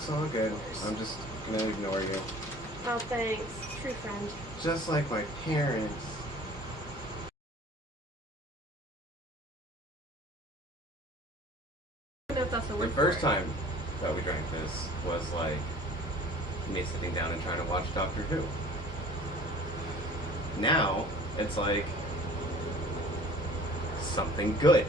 It's all good. I'm just gonna ignore you. Oh, thanks. True friend. Just like my parents. I don't know if that's the The word first for it. time that we drank this was like me sitting down and trying to watch Doctor Who. Now it's like something good.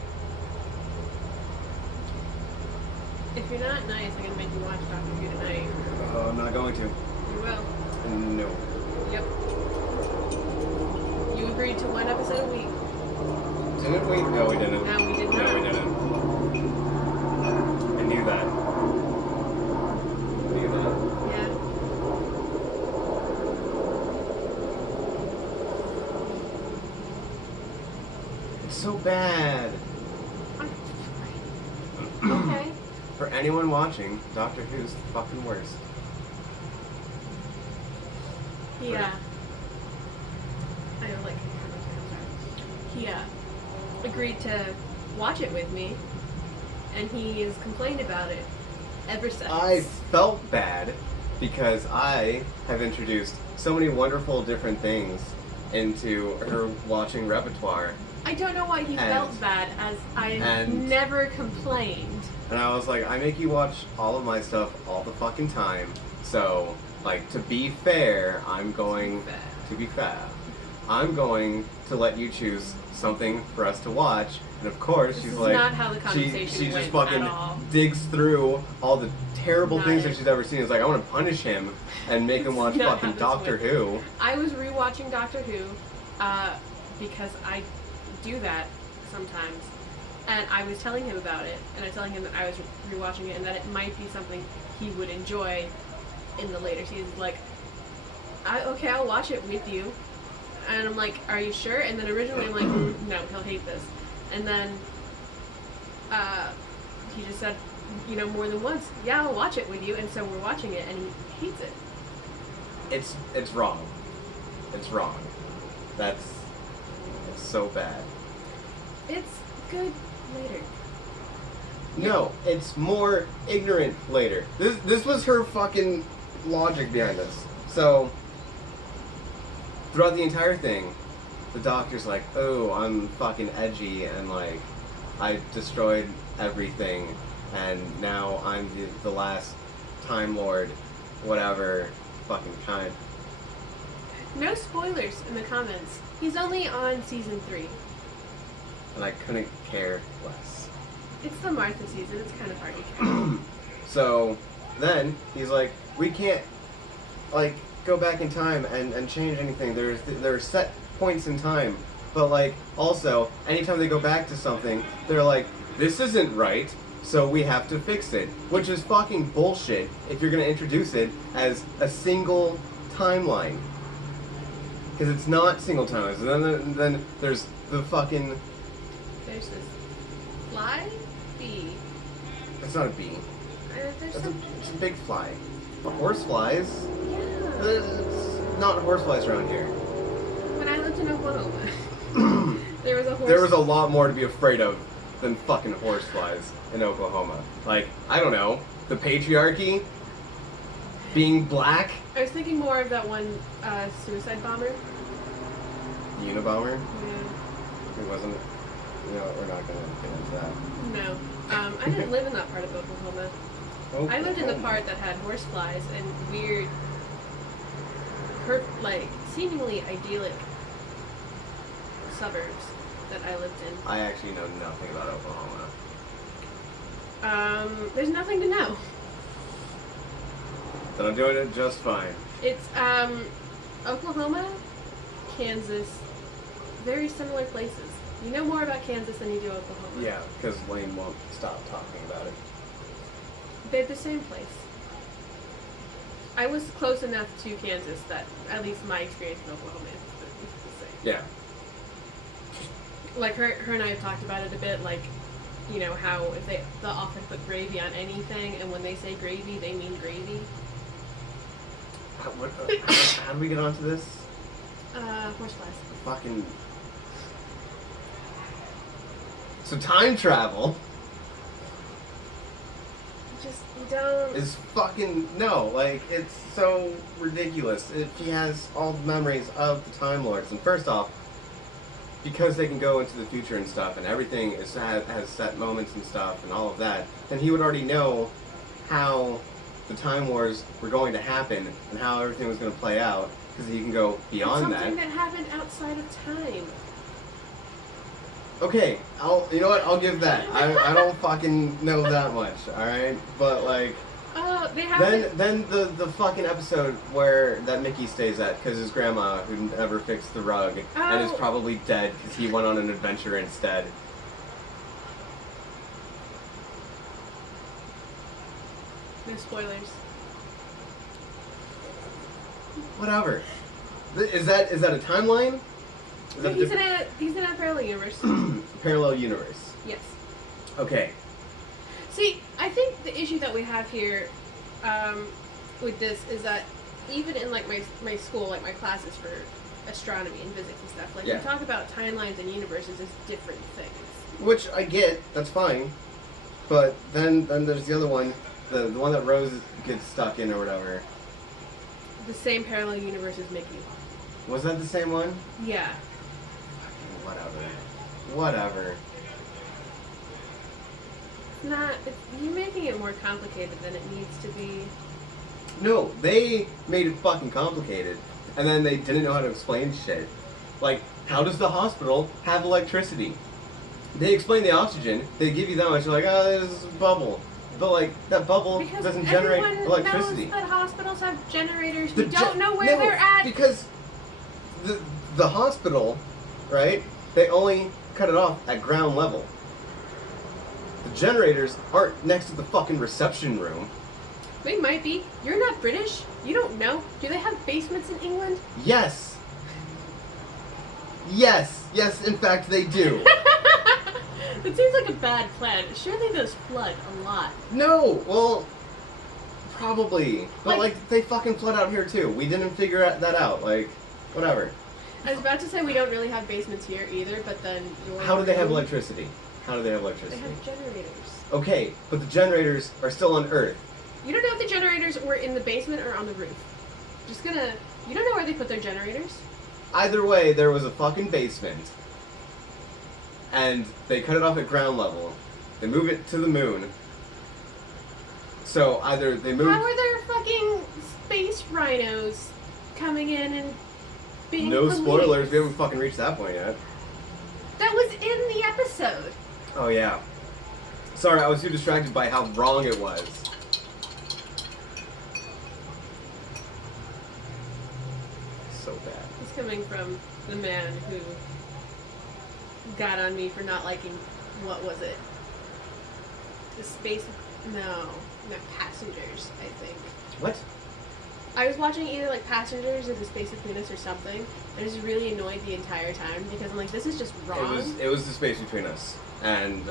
If you're not nice, I'm gonna make you watch Doctor Who tonight. I'm not going to. You will. No. Yep. You agreed to one episode a week. Didn't we? No, we didn't. No, we did not. No, we didn't. I knew that. I knew that. Yeah. It's so bad. Okay. For anyone watching, Doctor Who's the fucking worst. Yeah. I don't like he agreed to watch it with me, and he has complained about it ever since. I felt bad because I have introduced so many wonderful different things into her watching repertoire. I don't know why he felt bad, as I never complained. And I was like, I make you watch all of my stuff all the fucking time. So, like, to be fair, I'm going to let you choose something for us to watch. And of course, This she's is like, not how the conversation she just went fucking at all. digs through all the terrible Not things it. that she's ever seen. It's like, I want to punish him and make him watch Not how fucking this Doctor went. Who. I was rewatching Doctor Who because I do that sometimes, and I was telling him about it, and I was telling him that I was rewatching it and that it might be something he would enjoy in the later seasons. Like, okay, I'll watch it with you, and I'm like, are you sure? And then originally I'm like, no, he'll hate this, and then he just said, you know, more than once, yeah, I'll watch it with you, and so we're watching it, and he hates it. It's wrong. It's wrong. It's so bad. It's good later. No, it's more ignorant later. This was her fucking logic behind this. So, throughout the entire thing, the Doctor's like, oh, I'm fucking edgy, and like, I destroyed everything, and now I'm the last Time Lord, whatever fucking kind. No spoilers in the comments. He's only on season 3. And I couldn't care less. It's the Martha season. It's kind of hard to care. So then he's like, we can't like go back in time and change anything. There are set points in time, but like also anytime they go back to something, they're like, this isn't right, so we have to fix it, which is fucking bullshit if you're gonna introduce it as a single timeline, because it's not single timelines. And then there's the fucking. There's this fly bee. It's not a bee. There's It's some. it's a big fly. Horseflies. Yeah. It's not horseflies around here. When I lived in Oklahoma, there was a horse. There was a lot more to be afraid of than fucking horseflies in Oklahoma. Like, I don't know, the patriarchy, being black, I was thinking more of that one suicide bomber. the Unabomber. Yeah. It wasn't. You know, we're not gonna get into that. No. I didn't live in that part of Oklahoma. I lived in the part that had horseflies and weird, like, seemingly idyllic suburbs that I lived in. I actually know nothing about Oklahoma. There's nothing to know. Then I'm doing it just fine. It's, Oklahoma, Kansas, very similar places. You know more about Kansas than you do Oklahoma. Yeah, because Lane won't stop talking about it. They're the same place. I was close enough to Kansas that at least my experience in Oklahoma is the same. Yeah. Like, her and I have talked about it a bit, like, you know, how if they'll often put gravy on anything, and when they say gravy, they mean gravy. How do we get onto this? Horseflies. Fucking. So time travel. you don't. is fucking no. Like, it's so ridiculous. He has all the memories of the Time Lords, and first off, because they can go into the future and stuff, and everything has set moments and stuff, and all of that, then he would already know how the Time Wars were going to happen and how everything was going to play out, because he can go beyond Something that happened outside of time. Okay, you know what? I'll give that. I don't fucking know that much, all right? But like, they have. then the fucking episode where that Mickey stays at because his grandma who never fixed the rug and is probably dead because he went on an adventure instead. No spoilers. Whatever. Is that a timeline? Is that He's in a parallel universe. Parallel universe. Yes. Okay. See, I think the issue that we have here with this is that even in like my school, like my classes for astronomy and physics and stuff, like we talk about timelines and universes as different things. Which I get, that's fine. But then there's the other one, the one that Rose gets stuck in or whatever. The same parallel universe as Mickey. Was that the same one? Yeah. Whatever. You're making it more complicated than it needs to be. No, they made it fucking complicated, and then they didn't know how to explain shit. Like, how does the hospital have electricity? They explain the oxygen, they give you that much, you're like, oh, there's a bubble. But like, that bubble doesn't generate electricity. Knows that hospitals have generators. We don't know where they're at. Because the hospital, right, they only cut it off at ground level. The generators aren't next to the fucking reception room. They might be. You're not British. You don't know. Do they have basements in England? Yes. Yes, in fact they do. That seems like a bad plan. Surely those flood a lot. No, well, probably. But like they fucking flood out here too. We didn't figure that out. Like, whatever. I was about to say we don't really have basements here either, but then... How do they have electricity? They have generators. Okay, but the generators are still on Earth. You don't know if the generators were in the basement or on the roof. You don't know where they put their generators? Either way, there was a fucking basement. And they cut it off at ground level. They move it to the moon. So either they move... How are there fucking space rhinos coming in and being No police? spoilers, we haven't fucking reached that point yet. That was in the episode. Oh yeah. Sorry, I was too distracted by how wrong it was. So bad. It's coming from the man who got on me for not liking, what was it? The space... No, Passengers, I think. What? I was watching either like Passengers or The Space Between Us or something. I was really annoyed the entire time because I'm like, this is just wrong. It was The Space Between Us. And,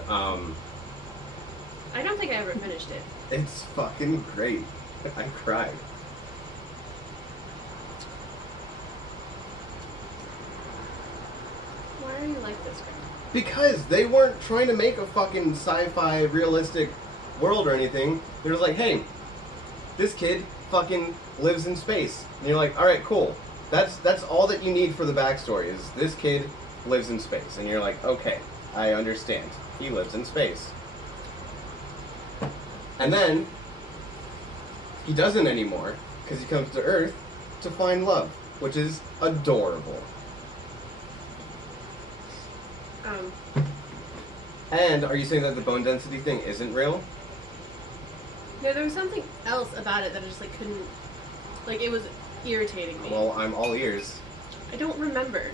I don't think I ever finished it. It's fucking great. I cried. Why are you like this, Greg? Because they weren't trying to make a fucking sci-fi realistic world or anything. They're just like, hey, this kid fucking lives in space. And you're like, alright, cool. That's all that you need for the backstory is this kid lives in space. And you're like, okay, I understand. He lives in space. And then he doesn't anymore because he comes to Earth to find love, which is adorable. And are you saying that the bone density thing isn't real? No, there was something else about it that I just like couldn't, like it was irritating me. Well, I'm all ears. I don't remember.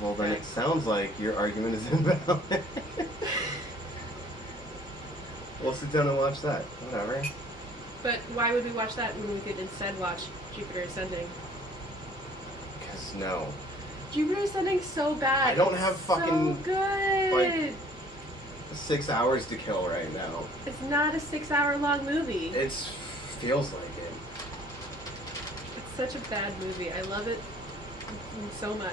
Well, then it sounds like your argument is invalid. We'll sit down and watch that. Whatever. But why would we watch that when we could instead watch Jupiter Ascending? Because no. Jupiter Ascending's so bad. I don't have fucking... So good. Like, 6 hours to kill right now. It's not a 6-hour-long movie. It feels like it. It's such a bad movie. I love it so much.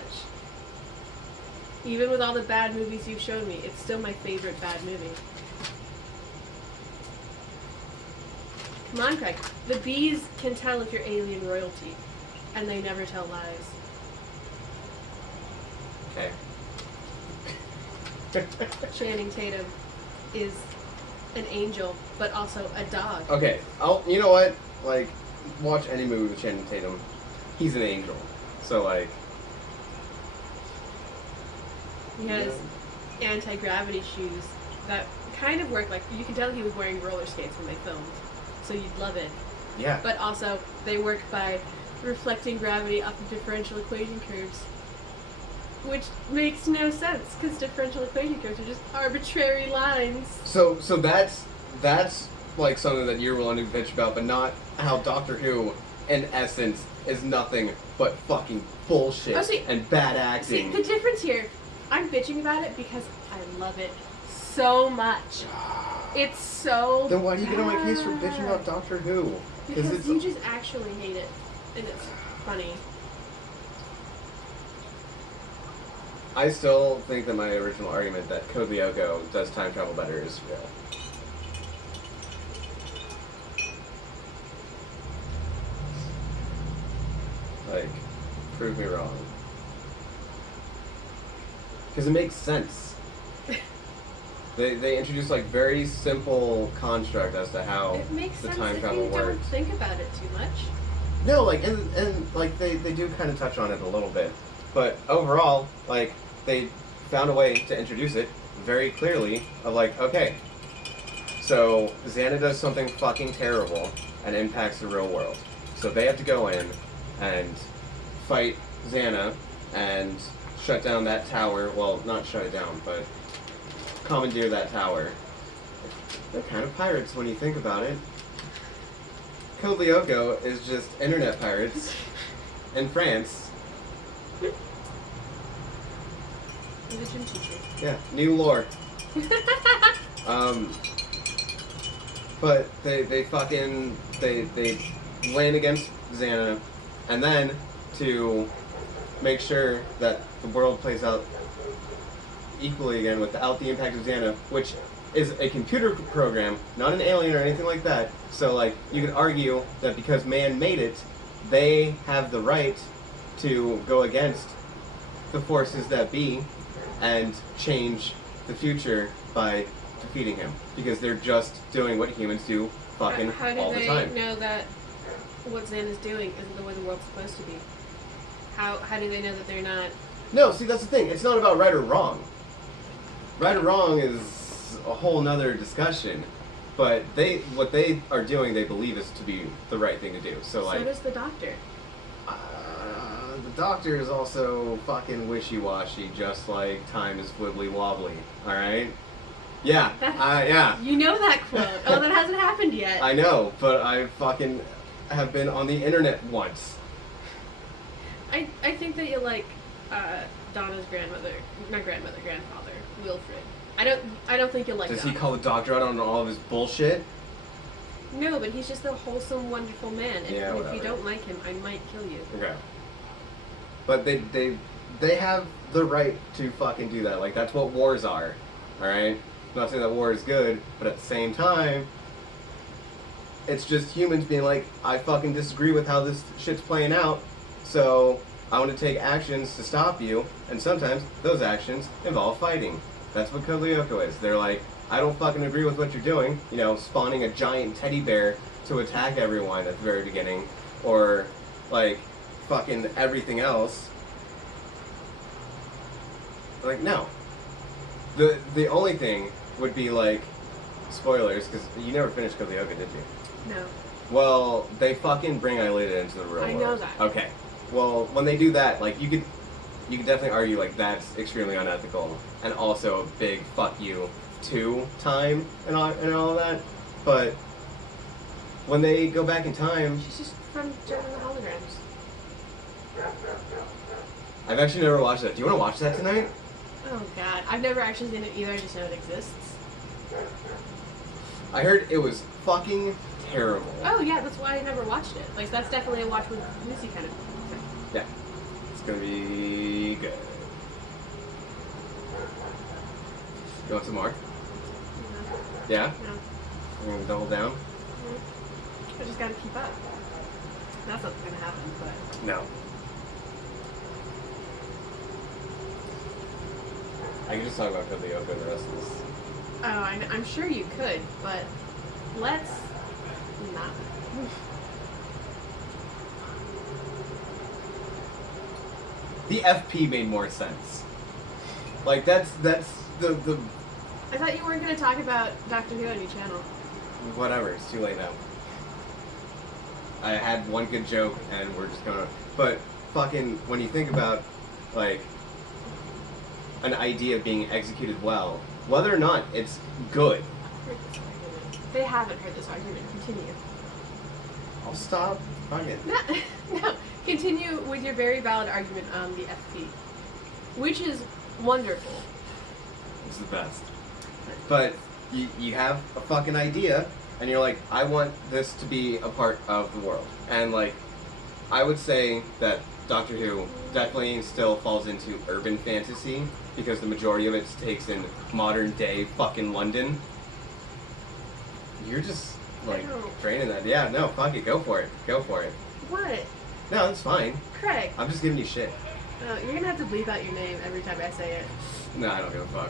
Even with all the bad movies you've shown me, it's still my favorite bad movie. Come on, Craig. The bees can tell if you're alien royalty, and they never tell lies. Okay. Channing Tatum is an angel, but also a dog. Okay, you know what? Like, watch any movie with Channing Tatum. He's an angel. So, like... He has anti-gravity shoes that kind of work. Like, you can tell he was wearing roller skates when they filmed, so you'd love it. Yeah. But also, they work by reflecting gravity off of differential equation curves, which makes no sense, because differential equation curves are just arbitrary lines. So that's like something that you're willing to bitch about, but not how Doctor Who, in essence, is nothing but fucking bullshit and bad acting. See, the difference here, I'm bitching about it because I love it so much. It's so Then why do you get on my case for bad. bitching about Doctor Who? Because you just actually hate it, and it's funny. I still think that my original argument that Code Lyoko does time travel better is real. Like, prove me wrong. Because it makes sense. They introduce like very simple construct as to how It makes the sense time if travel you works. don't think about it too much. No, like and like they do kind of touch on it a little bit, but overall, like they found a way to introduce it very clearly. Of like, okay, so Xana does something fucking terrible and impacts the real world, so they have to go in and fight Xana and shut down that tower. Well, not shut it down, but commandeer that tower. They're kind of pirates when you think about it. Code Lyoko is just internet pirates in France. I'm the gym teacher. Yeah, new lore. But they fucking they win against Xana, and then to make sure that the world plays out equally again without the impact of Xana, which is a computer program, not an alien or anything like that. So, like, you could argue that because man made it, they have the right to go against the forces that be and change the future by defeating him. Because they're just doing what humans do fucking all the time. How do they know that what Xana's doing isn't the way the world's supposed to be? How do they know that they're not... No, see, that's the thing. It's not about right or wrong. Right or wrong is a whole nother discussion. But what they are doing, they believe is to be the right thing to do. So, like... So does the Doctor. The Doctor is also fucking wishy-washy, just like time is wibbly-wobbly. Alright? Yeah. Yeah. You know that quote. Oh, that hasn't happened yet. I know, but I fucking have been on the internet once. I think that you like Donna's grandfather, Wilfred. I don't think you'll like Does Donna. he call the Doctor out on all of his bullshit? No, but he's just a wholesome, wonderful man. And Yeah, if whatever. you don't like him, I might kill you. Okay. But they have the right to fucking do that. Like, that's what wars are. Alright? I'm not saying that war is good, but at the same time, it's just humans being like, I fucking disagree with how this shit's playing out, so I want to take actions to stop you, and sometimes those actions involve fighting. That's what Code Lyoko is. They're like, I don't fucking agree with what you're doing, you know, spawning a giant teddy bear to attack everyone at the very beginning, or, like, fucking everything else. Like, no. The only thing would be, like, spoilers, because you never finished Code Lyoko, did you? No. Well, they fucking bring Aelita into the real world. I know that. Okay. Well, when they do that, like, you could definitely argue, like, that's extremely unethical, and also a big fuck you to time and all of that. But when they go back in time, She's just from German holograms. I've actually never watched that. Do you want to watch that tonight? Oh god, I've never actually seen it either. I just know it exists. I heard it was fucking terrible. Oh yeah, that's why I never watched it. Like that's definitely a watch with Lucy kind of thing. Yeah. It's gonna be good. You want some more? Yeah? No. You gonna double down? I just gotta keep up. That's not gonna happen, but... No. I can just talk about Code Lyoko the rest of this. Oh, I'm sure you could, but let's not. The FP made more sense. Like, that's the... I thought you weren't going to talk about Doctor Who on your channel. Whatever, it's too late now. I had one good joke, and we're just gonna... But, fucking, when you think about, like, an idea being executed well, whether or not it's good... They haven't heard this argument. Continue. I'll stop. Fuck it. No. Continue with your very valid argument on the FP. Which is wonderful. It's the best. But you have a fucking idea, and you're like, I want this to be a part of the world. And, like, I would say that Doctor Who definitely still falls into urban fantasy, because the majority of it takes in modern day fucking London. You're just, like, draining that. Yeah, no, fuck it, go for it. Go for it. What? No, that's fine. Craig. I'm just giving you shit. You're gonna have to bleep out your name every time I say it. No, I don't give a fuck.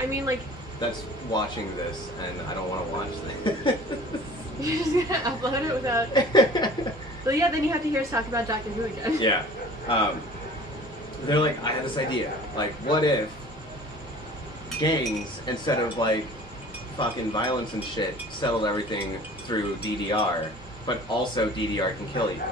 I mean, like... That's watching this, and I don't want to watch this. You're just gonna upload it without... Well, yeah, then you have to hear us talk about Doctor Who again. Yeah. They're like, I had this idea. Like, what if gangs, instead of, like, fucking violence and shit, settled everything through DDR, but also DDR can kill you?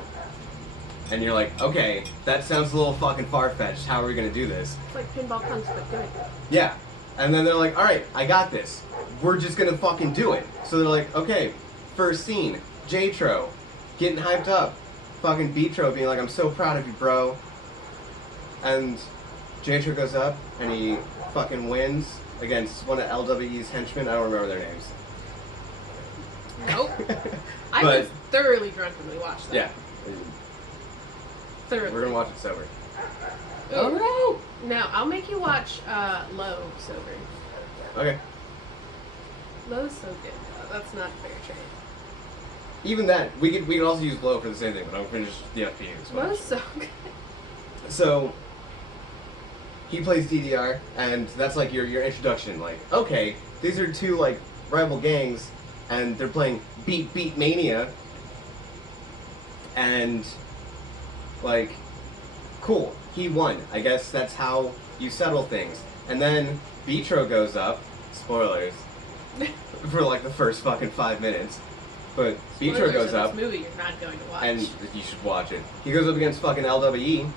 And you're like, okay, that sounds a little fucking far-fetched. How are we gonna do this? It's like pinball punch, but good. Yeah. And then they're like, alright, I got this. We're just gonna fucking do it. So they're like, okay, first scene, J-Tro, getting hyped up. Fucking B-Tro being like, I'm so proud of you, bro. And J-Tro goes up, and he fucking wins against one of LWE's henchmen. I don't remember their names. Nope. I was thoroughly drunk when we watched that. Yeah. Thoroughly. We're gonna watch it sober. Ooh. Oh no! No, I'll make you watch Low sober. Okay. Low's so good. That's not fair trade. Even that, we could also use Blow for the same thing, but I'll finish the FP as well. Low's so good. So he plays DDR, and that's like your introduction. Like, okay, these are two like rival gangs, and they're playing Beat Mania, and like, cool, he won. I guess that's how you settle things. And then Vitro goes up. Spoilers for like the first fucking 5 minutes. But Vitro goes up. This movie you're not going to watch. And you should watch it. He goes up against fucking LWE,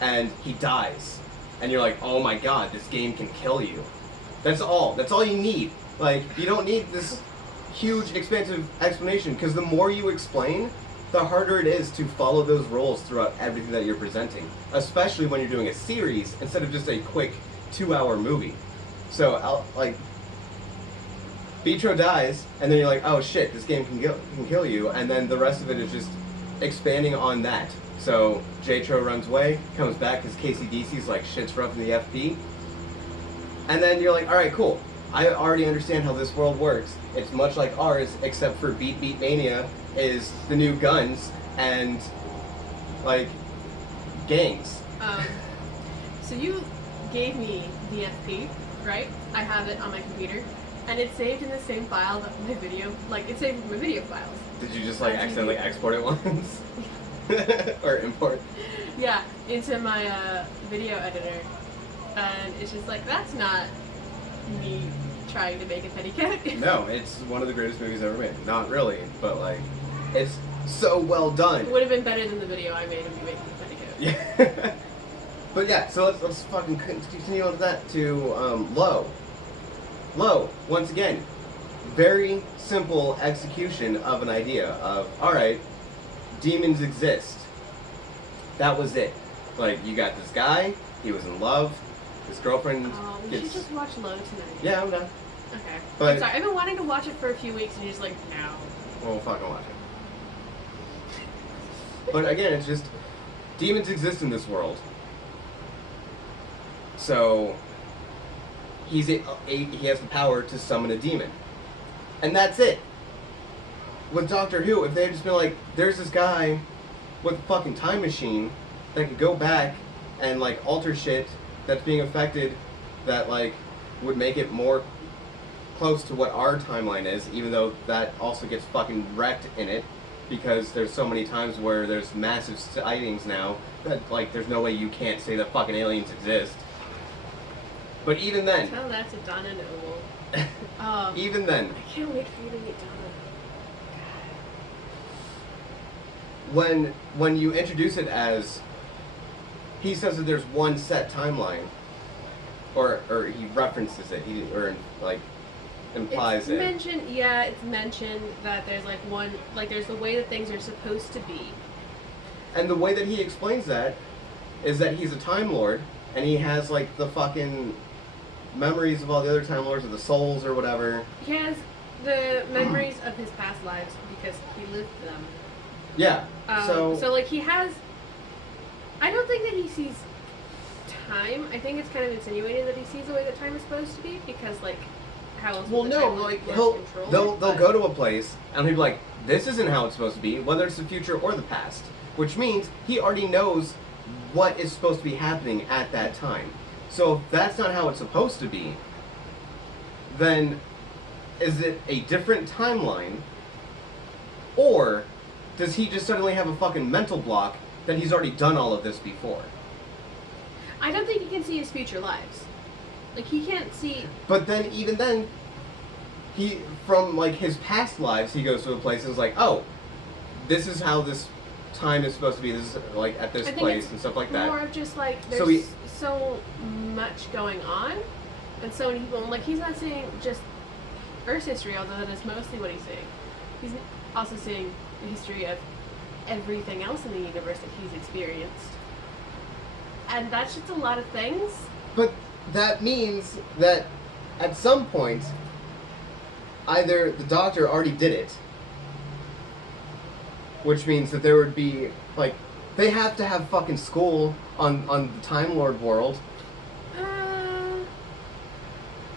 and he dies. And you're like, oh my god, this game can kill you. That's all. That's all you need. Like, you don't need this huge, expansive explanation, because the more you explain, the harder it is to follow those roles throughout everything that you're presenting. Especially when you're doing a series, instead of just a quick 2-hour movie. So, like, Vitro dies, and then you're like, oh shit, this game can kill you, and then the rest of it is just expanding on that. So J-Tro runs away, comes back because KCDC's like, shit's rough in the FP. And then you're like, alright, cool. I already understand how this world works. It's much like ours, except for Beat Mania is the new guns and, like, gangs. So you gave me the FP, right? I have it on my computer. And it's saved in the same file that my video, like, it's saved in my video files. Did you just, like, accidentally export it once? Or import? Yeah, into my video editor. And it's just like, that's not me trying to make a petty cat. No, it's one of the greatest movies ever made. Not really, but, like, it's so well done. It would have been better than the video I made of me making a petty cat. Yeah. But yeah, so let's fucking continue on to that, to Low. Low, once again, very simple execution of an idea of, alright, demons exist. That was it. Like, you got this guy, he was in love, his girlfriend we should just watch Low tonight. Yeah, I'm done. Okay. But I'm sorry, I've been wanting to watch it for a few weeks and you're just like, no. Well, fucking watch it. But again, it's just, demons exist in this world. So he has the power to summon a demon. And that's it. with Doctor Who, if they had just been like, there's this guy with a fucking time machine that could go back and like alter shit that's being affected, that like would make it more close to what our timeline is, even though that also gets fucking wrecked in it, because there's so many times where there's massive sightings now that like there's no way you can't say that fucking aliens exist. But even then, Tell that to Donna Noble. even then, I can't wait for you to meet Donna. when you introduce it as, he says that there's one set timeline, or he references it, implies it. It's mentioned that there's like one, like there's the way that things are supposed to be. And the way that he explains that is that he's a Time Lord, and he has like the fucking memories of all the other Time Lords, or the souls or whatever. He has the memories of his past lives because he lived them. Yeah. So like he has. I don't think that he sees time. I think it's kind of insinuated that he sees the way that time is supposed to be, because like how else? Well, would the no, time like control they'll it? go to a place and he'll be like, this isn't how it's supposed to be, whether it's the future or the past, which means he already knows what is supposed to be happening at that time. So if that's not how it's supposed to be, then is it a different timeline, or does he just suddenly have a fucking mental block that he's already done all of this before? I don't think he can see his future lives. Like he can't see. But then, even then, he, from like his past lives, he goes to a place and is like, oh, this is how this time is supposed to be. This is like at this place and stuff like that. More of just like there's So so much going on, and so many people. And like he's not seeing just Earth's history, although that is mostly what he's seeing. He's also seeing the history of everything else in the universe that he's experienced, and that's just a lot of things. But that means that at some point, either the Doctor already did it, which means that there would be, like, they have to have fucking school on the Time Lord world.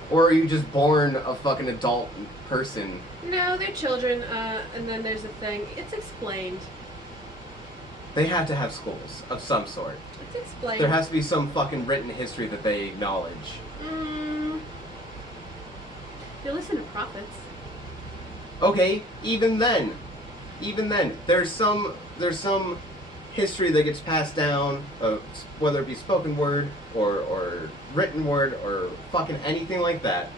Or are you just born a fucking adult person? No, they're children, and then there's a thing. It's explained. They have to have schools of some sort. It's explained. There has to be some fucking written history that they acknowledge. You listen to prophets. Okay, even then, there's some history that gets passed down, whether it be spoken word or written word or fucking anything like that.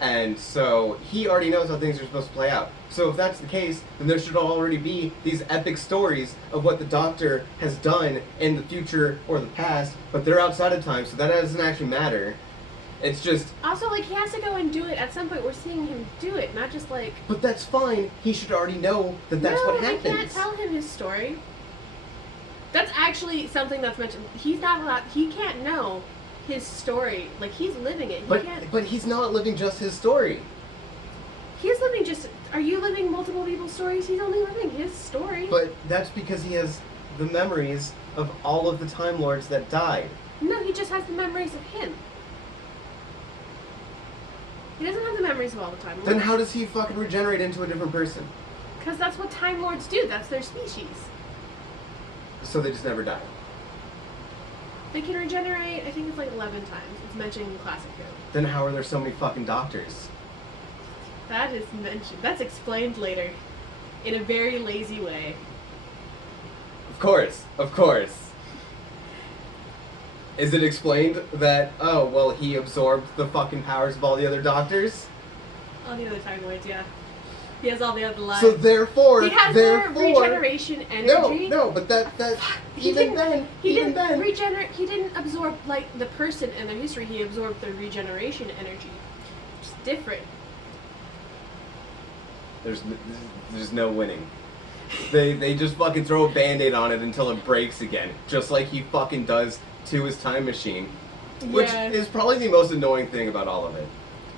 And so he already knows how things are supposed to play out. So if that's the case, then there should already be these epic stories of what the Doctor has done in the future or the past, but they're outside of time, so that doesn't actually matter. It's just... Also, like, he has to go and do it. At some point, we're seeing him do it, not just like... But that's fine. He should already know that that's what happens. No, I can't tell him his story. That's actually something that's mentioned. He's not allowed... He can't know his story. Like, he's living it. But he's not living just his story. He's living just... Are you living multiple people's stories? He's only living his story. But that's because he has the memories of all of the Time Lords that died. No, he just has the memories of him. He doesn't have the memories of all the Time Lords. Then how does he fucking regenerate into a different person? Because that's what Time Lords do. That's their species. So they just never die. They can regenerate, I think it's like 11 times. It's mentioned in Classic Who. Then how are there so many fucking doctors? That is mentioned. That's explained later. In a very lazy way. Of course. Is it explained that, oh, well, he absorbed the fucking powers of all the other doctors? All the other Time Lords, yeah. He has all the other lives. So therefore, he has their regeneration energy. No, but that He then. regenerate. He didn't absorb like the person and their history. He absorbed their regeneration energy. It's different. There's no winning. They just fucking throw a band-aid on it until it breaks again, just like he fucking does to his time machine, which is probably the most annoying thing about all of it.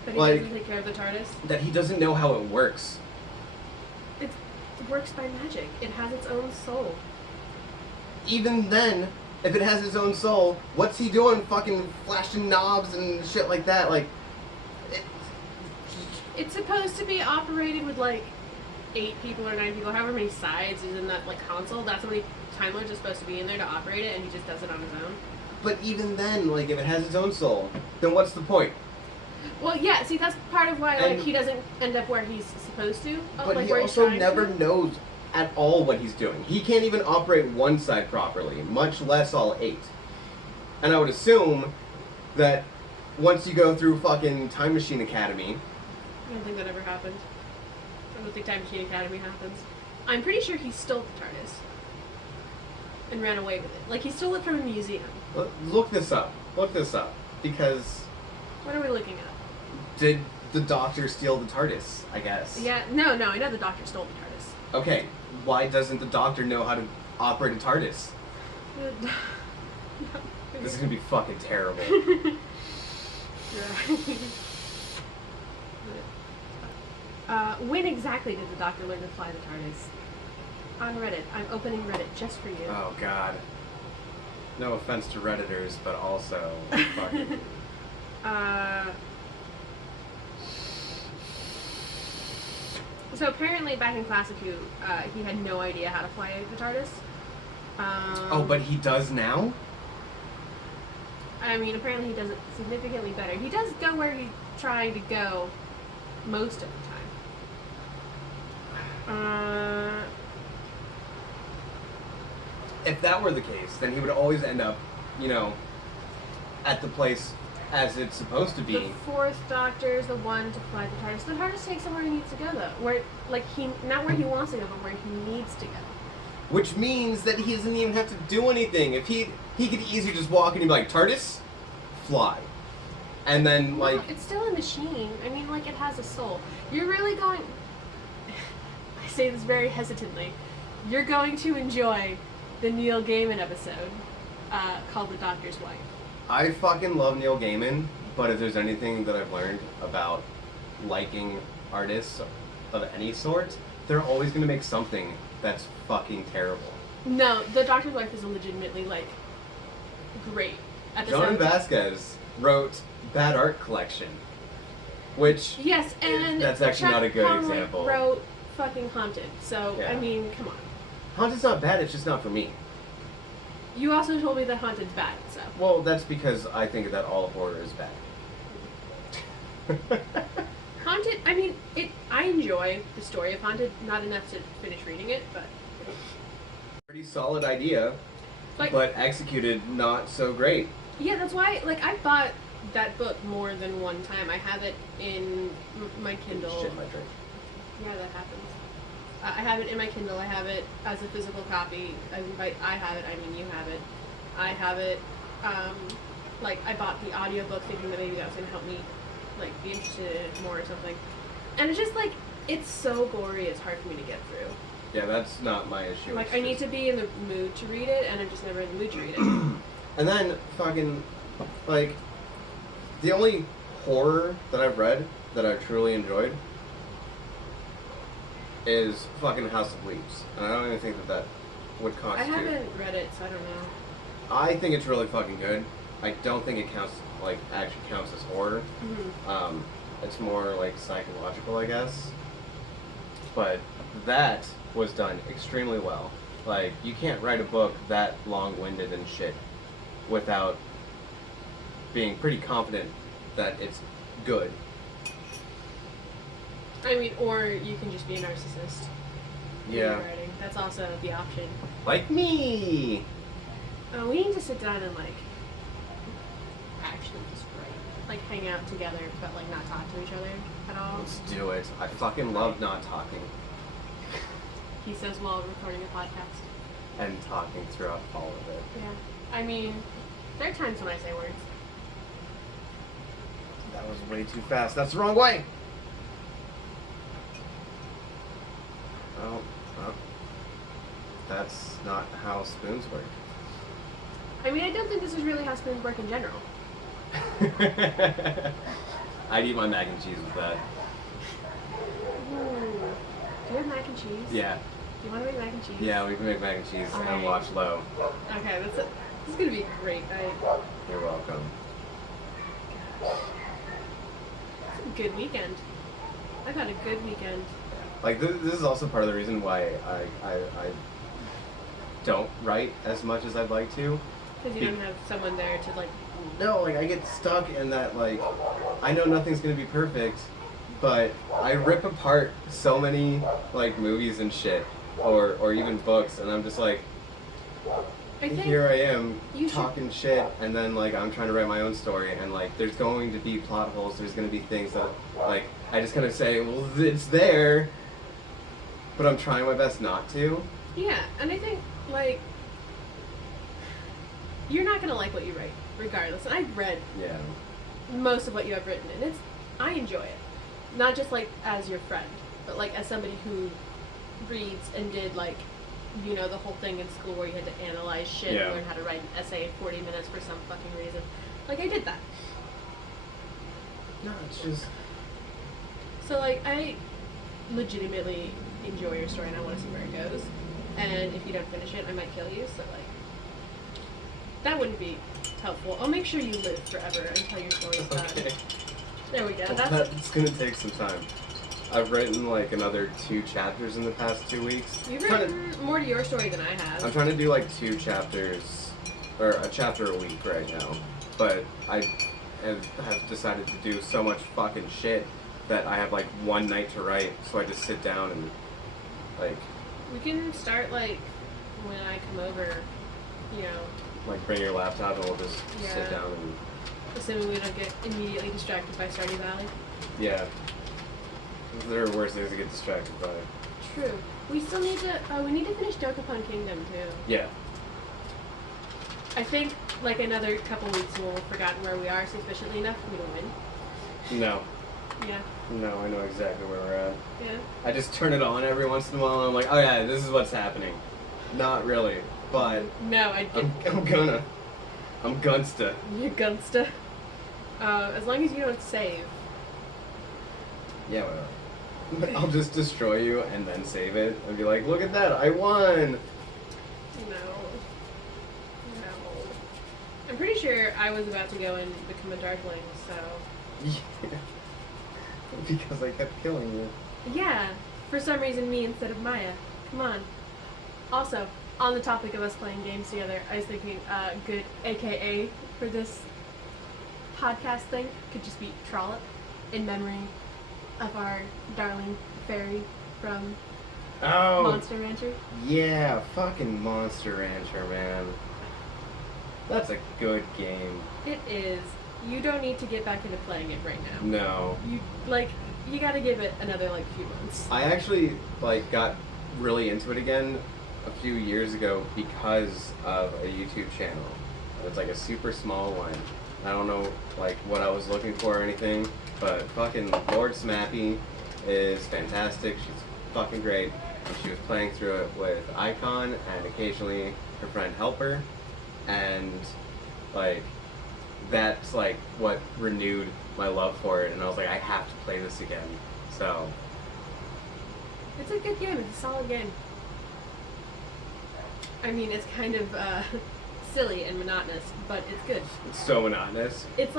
That he doesn't take care of the TARDIS. That he doesn't know how it works. It works by magic. It has its own soul. Even then, if it has its own soul, what's he doing? Fucking flashing knobs and shit like that. Like, it's supposed to be operated with like 8 people or 9 people, however many sides is in that like console, that's how many Time Lords are supposed to be in there to operate it, and he just does it on his own. But even then, like, if it has its own soul, then what's the point? Well, yeah, see, that's part of why like And- he doesn't end up where he's supposed to. But like, he where he's also trying never to. knows at all what he's doing. He can't even operate one side properly, much less all 8. And I would assume that once you go through fucking Time Machine Academy, I don't think that ever happened. I don't think Time Machine Academy happens. I'm pretty sure he stole the TARDIS and ran away with it. Like, he stole it from a museum. look this up. Look this up. Because What are we looking at? did the Doctor steal the TARDIS, I guess? Yeah, no, I know the Doctor stole the TARDIS. Okay, why doesn't the Doctor know how to operate a TARDIS? This is gonna be fucking terrible. When exactly did the Doctor learn to fly the TARDIS? On Reddit. I'm opening Reddit just for you. Oh god. No offense to Redditors, but also fucking... So apparently back in Classic Who, he had no idea how to fly the TARDIS. Oh, but he does now? I mean, apparently he does it significantly better. He does go where he's trying to go most of the time. If that were the case, then he would always end up, you know, at the place as it's supposed to be. The 4th Doctor is the one to fly the TARDIS. The TARDIS takes him where he needs to go, though. Where, like, not where he wants to go, but where he needs to go. Which means that he doesn't even have to do anything. If he could easily just walk in and be like, TARDIS, fly. And then, No, like... it's still a machine. I mean, like, it has a soul. You're really going... I say this very hesitantly. You're going to enjoy the Neil Gaiman episode called The Doctor's Wife. I fucking love Neil Gaiman, but if there's anything that I've learned about liking artists of any sort, they're always going to make something that's fucking terrible. No, The Doctor's Wife is legitimately, like, great. John Vasquez wrote Bad Art Collection, which... Yes, and that's actually Chuck not a good Conway example. wrote fucking Haunted, so, Yeah. I mean, come on. Haunted's not bad, it's just not for me. You also told me that Haunted's bad, so. Well, that's because I think that all horror is bad. Haunted, I mean, I enjoy the story of Haunted, not enough to finish reading it, but... Pretty solid idea, Like, but executed not so great. yeah, that's why, like, I bought that book more than one time. I have it in my Kindle. Shit, my drink. Yeah, that happens. I have it in my Kindle. I have it as a physical copy. By I have it, I mean you have it. I have it, like, I bought the audiobook thinking that maybe that was going to help me, like, be interested in it more or something. And it's just, like, it's so gory, it's hard for me to get through. Yeah, that's not my issue. Like, it's I need just- to be in the mood to read it, and I'm just never in the mood to read it. And then, fucking, like, the only horror that I've read that I truly enjoyed is fucking House of Leaves. And I don't even think that would I constitute... haven't read it, so I don't know. I think it's really fucking good. I don't think it counts, like, actually counts as horror. Mm-hmm. It's more, like, psychological, I guess. But that was done extremely well. Like, you can't write a book that long-winded and shit without being pretty confident that it's good. I mean, or you can just be a narcissist. in your Yeah. writing. That's also the option. Like me! We need to sit down and, like, actually just write. Like, hang out together, but, like, not talk to each other at all. Let's do it. I fucking love not talking. He says while recording a podcast. And talking throughout all of it. Yeah. I mean, there are times when I say words. That was way too fast. That's the wrong way! Oh. That's not how spoons work. I mean, I don't think this is really how spoons work in general. I'd eat my mac and cheese with that. Ooh. Do you have mac and cheese? Yeah. Do you want to make mac and cheese? Yeah, we can make mac and cheese All and right. watch Low. Okay, this is gonna be a great night. You're welcome. It's a good weekend. I've had a good weekend. Like this is also part of the reason why I don't write as much as I'd like to. Because you don't have someone there to like. No, like I get stuck in that, like, I know nothing's gonna be perfect, but I rip apart so many like movies and shit, or even books, and I'm just like, here I am talking shit, and then like I'm trying to write my own story, and like there's going to be plot holes, there's gonna be things that like I just kind of say, well, it's there, but I'm trying my best not to. Yeah, and I think like you're not gonna like what you write, regardless. And I've read most of what you have written, and I enjoy it, not just like as your friend, but like as somebody who reads and did like, you know, the whole thing in school where you had to analyze shit and learn how to write an essay in 40 minutes for some fucking reason. Like, I did that. No, it's just... So, like, I legitimately enjoy your story and I want to see where it goes. And if you don't finish it, I might kill you, so, like, that wouldn't be helpful. I'll make sure you live forever until your story's done. Okay. There we go. Well, that's gonna take some time. I've written like another 2 chapters in the past 2 weeks. You've written more to your story than I have. I'm trying to do like 2 chapters, or a chapter a week right now. But I have decided to do so much fucking shit that I have like one night to write, so I just sit down and like... We can start like when I come over, you know... Like bring your laptop and we'll just sit down and... Assuming we don't get immediately distracted by Stardew Valley. Yeah. There are worse things to get distracted by. True. We still need to. We need to finish Dokapon Kingdom too. Yeah. I think like another couple weeks we'll have forgotten where we are sufficiently enough for me to win. No. Yeah. No, I know exactly where we're at. Yeah. I just turn it on every once in a while and I'm like, oh yeah, this is what's happening. Not really, but no, I'm gonna. I'm gunsta. You gunsta. As long as you don't save. Yeah, whatever. I'll just destroy you and then save it and be like, look at that, I won! No. I'm pretty sure I was about to go and become a Darkling, so... Yeah. Because I kept killing you. Yeah. For some reason, me instead of Maya. Come on. Also, on the topic of us playing games together, I was thinking good AKA for this podcast thing could just be Trollop, in memory of our darling fairy from Monster Rancher. Yeah, fucking Monster Rancher, man. That's a good game. It is. You don't need to get back into playing it right now. No. You gotta give it another, few months. I actually, got really into it again a few years ago because of a YouTube channel. It's like a super small one. I don't know, what I was looking for or anything, but fucking Lord Smappy is fantastic. She's fucking great. And she was playing through it with Icon and occasionally her friend Helper. And, that's, what renewed my love for it. And I was like, I have to play this again. So... It's a good game. It's a solid game. I mean, it's kind of, silly and monotonous, but it's good. It's so monotonous. It's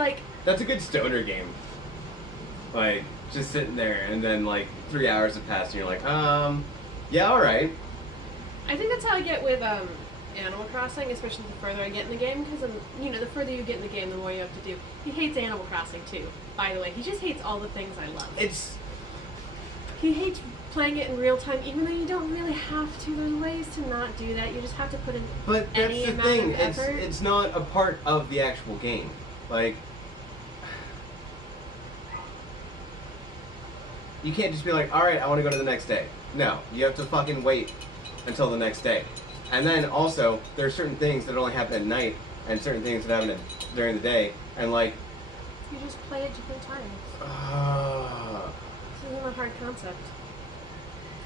That's a good stoner game. Just sitting there, and then, 3 hours have passed, and you're like, yeah, alright. I think that's how I get with, Animal Crossing, especially the further I get in the game, because, the further you get in the game, the more you have to do. He hates Animal Crossing, too, by the way. He just hates all the things I love. He hates playing it in real time, even though you don't really have to. There's ways to not do that. You just have to put in any amount of effort. It's not a part of the actual game. You can't just be like, alright, I want to go to the next day. No, you have to fucking wait until the next day. And then also, there are certain things that only happen at night, and certain things that happen during the day, and You just play at different times. This isn't a hard concept.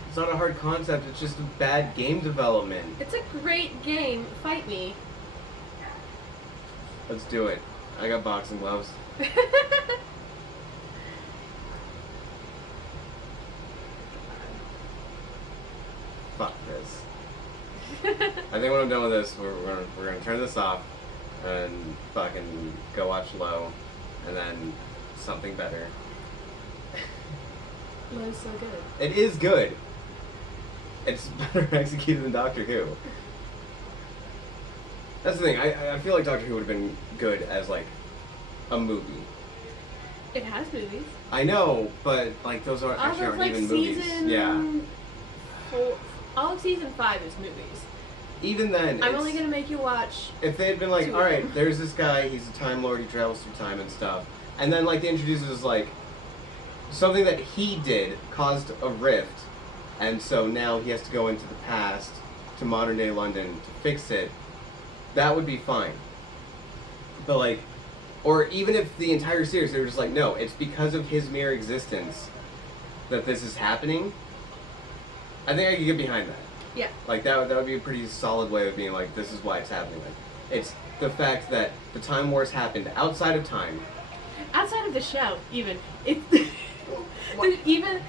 It's not a hard concept, it's just a bad game development. It's a great game. Fight me. Let's do it. I got boxing gloves. Fuck this. I think when I'm done with this, we're gonna turn this off and fucking go watch Low, and then something better. was so good. It is good. It's better executed than Doctor Who. That's the thing. I feel like Doctor Who would have been good as like a movie. It has movies. I know, but like those aren't actually aren't even movies. Yeah. All of season 5 is movies. Even then, I'm only gonna make you watch. If they had been like, all right, there's this guy, he's a Time Lord, he travels through time and stuff, and then like they introduced us like something that he did caused a rift, and so now he has to go into the past to modern day London to fix it. That would be fine. But like, or even if the entire series they were just like, no, it's because of his mere existence that this is happening. I think I could get behind that. Yeah. Like that would be a pretty solid way of being like, this is why it's happening. Like, it's the fact that the Time Wars happened outside of time. Outside of the show, even even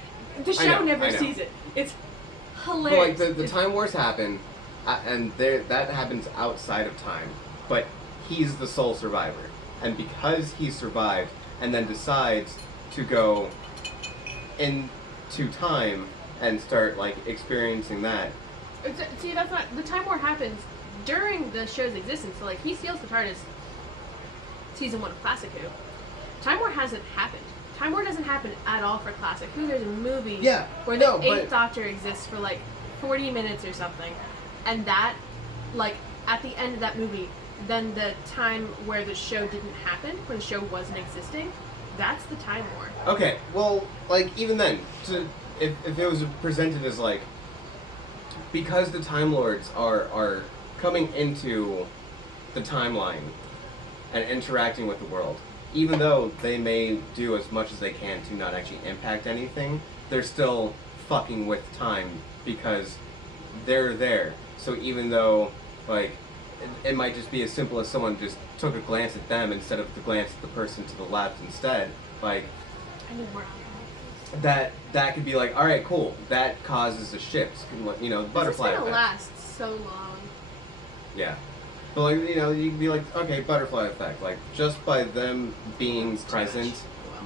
the show never sees it. It's hilarious. But like the Time Wars happen, and that happens outside of time. But he's the sole survivor, and because he survived, and then decides to go into time and start like experiencing that. See, that's not the Time War happens during the show's existence. So like he steals the TARDIS season 1 of Classic Who. Time War hasn't happened. Time War doesn't happen at all for Classic Who. There's a movie where the Eighth Doctor exists for like 40 minutes or something, and that, like, at the end of that movie, then the time where the show didn't happen, where the show wasn't existing, that's the Time War. Okay, well, like, even then, if it was presented as, like, because the Time Lords are coming into the timeline and interacting with the world, even though they may do as much as they can to not actually impact anything, they're still fucking with time because they're there. So even though, like, it might just be as simple as someone just took a glance at them instead of the glance at the person to the left instead, like, I need more. that could be like, all right, cool, that causes a shift, you know, butterfly effect. It's gonna effect. last so long. Yeah. But, like, you know, you can be like, okay, butterfly effect. Like, just by them being present,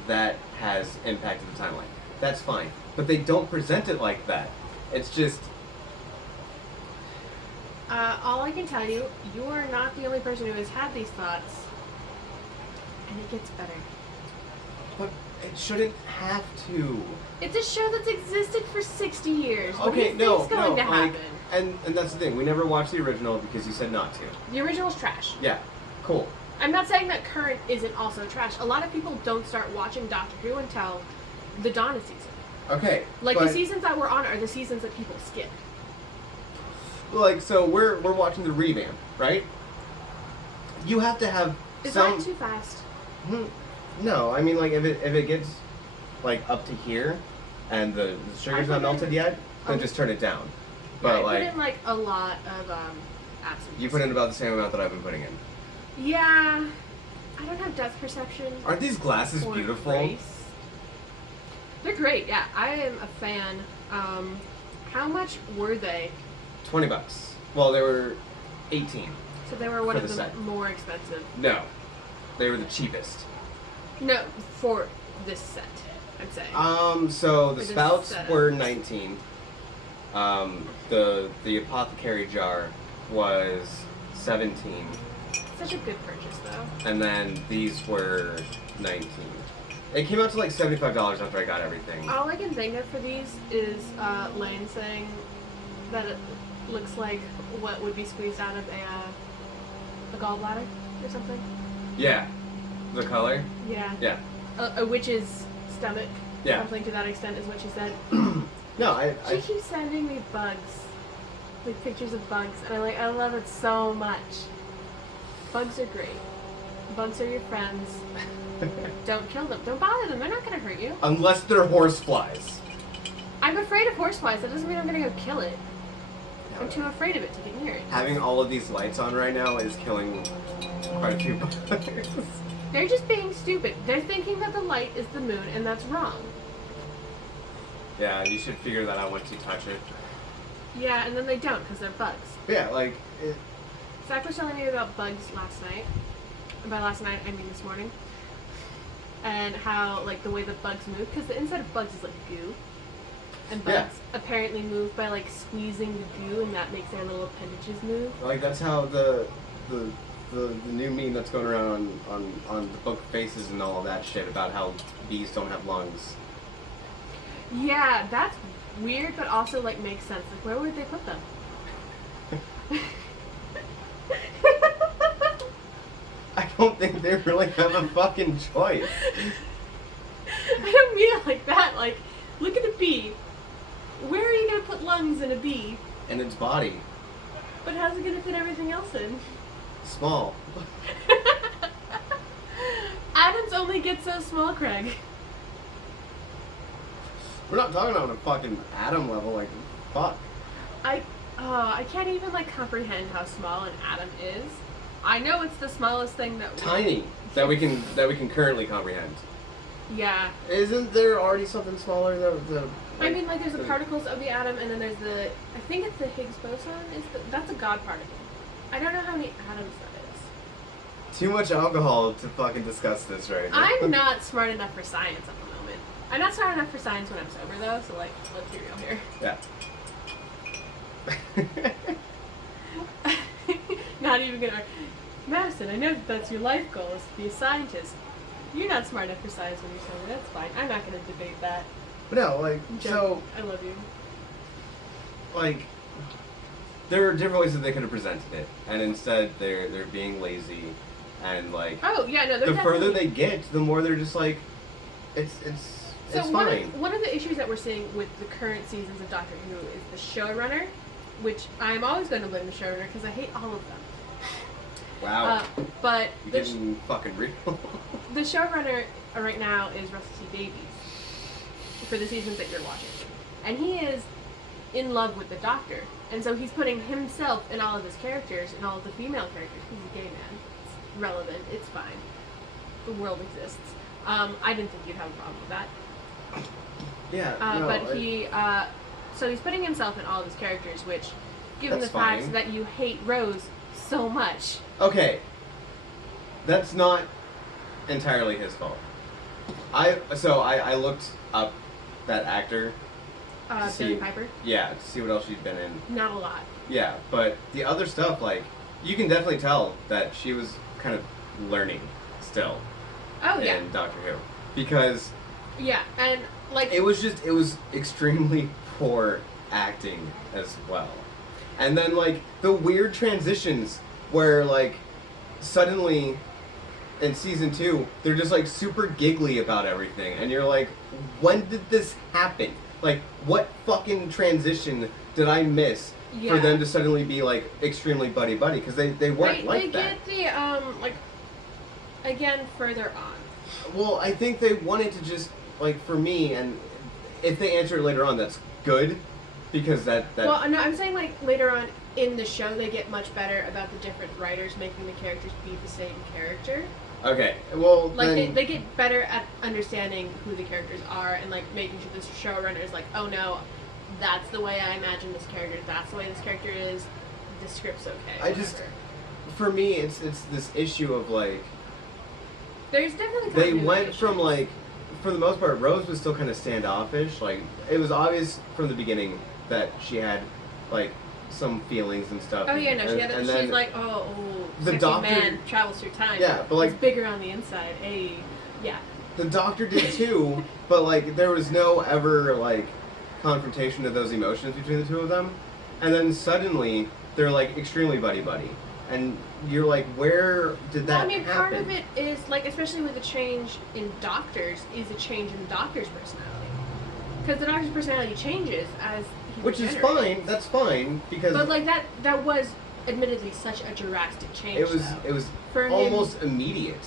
that has impacted the timeline. That's fine. But they don't present it like that. It's just... all I can tell you, you are not the only person who has had these thoughts. And it gets better. But it shouldn't have to. It's a show that's existed for 60 years. What Okay, do you think's going to like, happen? and that's the thing. We never watched the original because you said not to. The original's trash. Yeah, cool. I'm not saying that current isn't also trash. A lot of people don't start watching Doctor Who until the Dawn season. Okay, like, the seasons that we're on are the seasons that people skip. Like, so we're watching the revamp, right? You have to have Is some... that too fast? No, I mean, like, if it gets, like, up to here, and the sugar's not melted yet, then just turn it down. But, I put in, like, a lot of, absinthe. You put in about the same amount that I've been putting in. Yeah. I don't have depth perception. Aren't these glasses or beautiful? Grace. They're great, yeah. I am a fan. How much were they? $20. Well, they were 18. So they were one for of the the set. more expensive. No. They were the cheapest. No, for this set, I'd say. So the For this spouts setup. were 19. The apothecary jar was 17. Such a good purchase, though. And then these were 19. It came out to like $75 after I got everything. All I can think of for these is Lane saying that it looks like what would be squeezed out of a gallbladder or something. Yeah. The color? Yeah. Yeah. A witch's stomach. Yeah. Something to that extent is what she said. No, She keeps sending me bugs. Like pictures of bugs. And I love it so much. Bugs are great. Bugs are your friends. Don't kill them. Don't bother them. They're not going to hurt you. Unless they're horseflies. I'm afraid of horseflies. That doesn't mean I'm going to go kill it. I'm too afraid of it to get near it. Having all of these lights on right now is killing quite a few bugs. They're just being stupid. They're thinking that the light is the moon, and that's wrong. Yeah, you should figure that out once you touch it. Yeah, and then they don't, because they're bugs. Yeah, like... Zach was telling me about bugs last night. And by last night, I mean this morning. And how, like, the way the bugs move, because the inside of bugs is like goo. And Yeah. bugs apparently move by like squeezing the goo, and that makes their little appendages move. Like that's how the new meme that's going around on the book faces and all of that shit about how bees don't have lungs. Yeah, that's weird, but also like makes sense. Like, where would they put them? I don't think they really have a fucking choice. I don't mean it like that. Like, look at a bee. Where are you gonna put lungs in a bee? In its body. But how's it gonna fit everything else in? Small. Atoms only get so small, Craig. We're not talking about a fucking atom level, like, fuck. I can't even like comprehend how small an atom is. I know it's the smallest thing that Tiny. That we can currently comprehend. Yeah. Isn't there already something smaller I mean, like, there's the particles of the atom, and then there's the, I think it's the Higgs boson. That's a God particle. I don't know how many atoms that is. Too much alcohol to fucking discuss this right now. I'm not smart enough for science at the moment. I'm not smart enough for science when I'm sober, though, so, like, let's be real here. Yeah. Not even gonna... Madison, I know that's your life goal, is to be a scientist. You're not smart enough for science when you're sober, that's fine. I'm not gonna debate that. But no, like, so, I love you. like, there are different ways that they could have presented it, and instead they're being lazy, and like, Oh, yeah, no, the they're further definitely... they get, the more they're just like, it's So fine. one of the issues that we're seeing with the current seasons of Doctor Who is the showrunner, which I'm always going to blame the showrunner because I hate all of them. Wow. But You're the, getting fucking real. the showrunner right now is Russell T Davies for the seasons that you're watching. And he is in love with the Doctor. And so he's putting himself in all of his characters, and all of the female characters. He's a gay man. It's relevant. It's fine. The world exists. I didn't think you'd have a problem with that. Yeah. But so he's putting himself in all of his characters, which, given the That's fact fine. that you hate Rose so much. Okay. That's not entirely his fault. I looked up that actor. To see- Billy Piper? Yeah, to see what else she'd been in. Not a lot. Yeah, but the other stuff, like, you can definitely tell that she was kind of learning still Oh, yeah. in Doctor Who. Because Yeah, and, like... it was extremely poor acting as well. And then, like, the weird transitions where, like, suddenly in season 2, they're just, like, super giggly about everything. And you're like, when did this happen? Like, what fucking transition did I miss for them to suddenly be, like, extremely buddy-buddy? Because they weren't like that. They get the, like, again, further on. Well, I think they wanted to just, like, for me, and if they answer it later on, that's good. Because that... Well, no, I'm saying, like, later on in the show, they get much better about the different writers making the characters be the same character. Okay, well, Like, then... they get better at understanding who the characters are and, like, making sure the showrunner is like, oh, no, that's the way I imagine this character, that's the way this character is, the script's okay, I just... For me, it's this issue of, like... There's definitely They continuity went issues. from, like... For the most part, Rose was still kind of standoffish. Like, it was obvious from the beginning that she had, like, some feelings and stuff. Oh, yeah, no, she had and she's then like, oh, the sexy doctor- man travels through time. Yeah, but, like... It's bigger on the inside, yeah. The Doctor did too, but, like, there was no ever, like, confrontation of those emotions between the two of them. And then suddenly, they're, like, extremely buddy-buddy. And you're like, where did that happen? Well, I mean, part of it is, like, especially with the change in doctors, is a change in the doctor's personality. Because the doctor's personality changes as he Which is regenerates. fine, that's fine, because... But, like, that was admittedly such a drastic change, it was For him- almost immediate.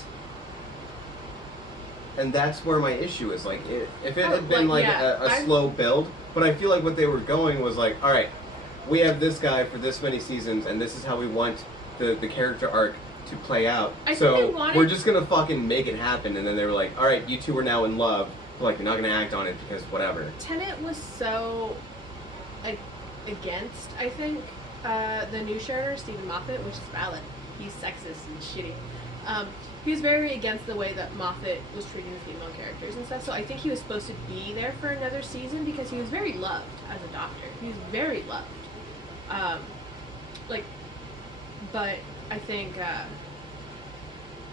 And that's where my issue is. Like, if it had been, like, a slow build, but I feel like what they were going was like, alright, we have this guy for this many seasons, and this is how we want the character arc to play out. I think they So, wanted- we're just gonna fucking make it happen. And then they were like, alright, you two are now in love, but, like, you're not gonna act on it because whatever. Tennant was so, like, against, I think, the new showrunner, Stephen Moffat, which is valid. He's sexist and shitty. He was very against the way that Moffat was treating the female characters and stuff. So I think he was supposed to be there for another season because he was very loved as a Doctor. He was very loved. But I think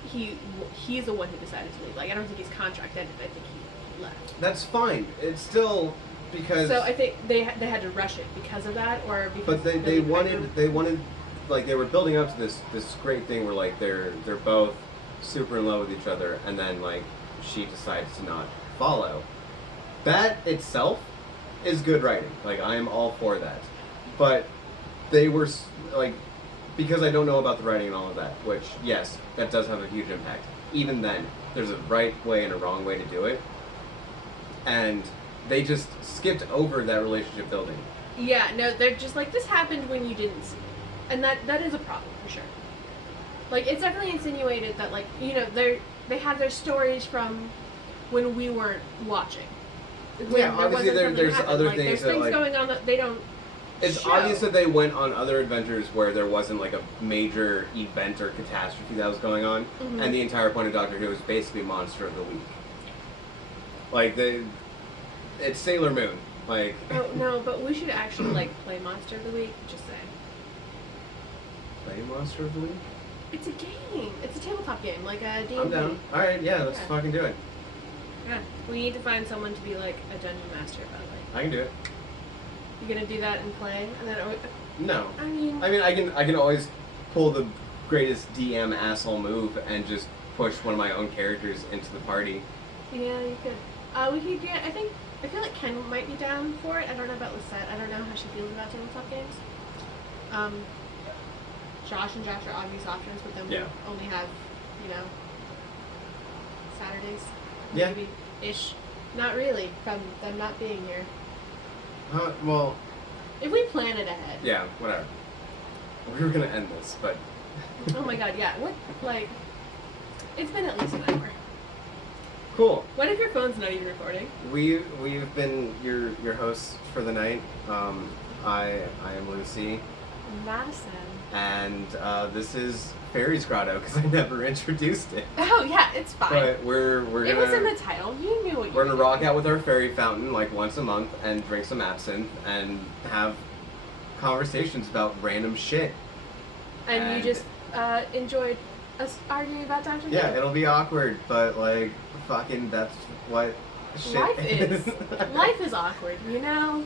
he's the one who decided to leave. Like, I don't think his contract ended. I think he left. That's fine. It's still because. So I think they had to rush it because of that, or because. But they wanted like they were building up to this great thing where like they're both super in love with each other, and then like she decides to not follow. That itself is good writing. Like, I am all for that. But they were like, because I don't know about the writing and all of that, which yes, that does have a huge impact. Even then, there's a right way and a wrong way to do it, and they just skipped over that relationship building. Yeah, no, they're just like, this happened when you didn't see it. And that is a problem, for sure. Like, it's definitely insinuated that, like, you know, they had their stories from when we weren't watching. Yeah, obviously there's other like, things there's that, things like, going on that they don't It's show. obvious that they went on other adventures where there wasn't, like, a major event or catastrophe that was going on, Mm-hmm. and the entire point of Doctor Who is basically Monster of the Week. Like, it's Sailor Moon. Like... Oh, no, but we should actually, like, play Monster of the Week, just saying. Play Monster of the Week? It's a game. It's a tabletop game, like a D&D. I'm down. Alright, yeah, let's fucking do it. Yeah. We need to find someone to be, like, a dungeon master, by the way. I can do it. You gonna do that and play? And then... No. I mean, I can always pull the greatest DM asshole move and just push one of my own characters into the party. yeah, you could. We could get, I feel like Ken might be down for it. I don't know about Lisette. I don't know how she feels about tabletop games. Josh and Josh are obvious options, but then we only have, you know, Saturdays. Yeah. Maybe-ish. Not really, from them not being here. Well... If we plan it ahead. Yeah, whatever. We were gonna end this, but... Oh my god, yeah. What, like... It's been at least an hour. Cool. What if your phone's not even recording? We've been your hosts for the night. I am Lucy. Madison. And this is Fairy's Grotto, because I never introduced it. Oh yeah, it's fine. But we're gonna... It was in the title. You knew what you We're gonna were rock doing. out with our fairy fountain like once a month and drink some absinthe and have conversations about random shit. And you just enjoyed us arguing about Doctor Who. Yeah, it'll be awkward, but like fucking that's what shit Life is awkward, you know?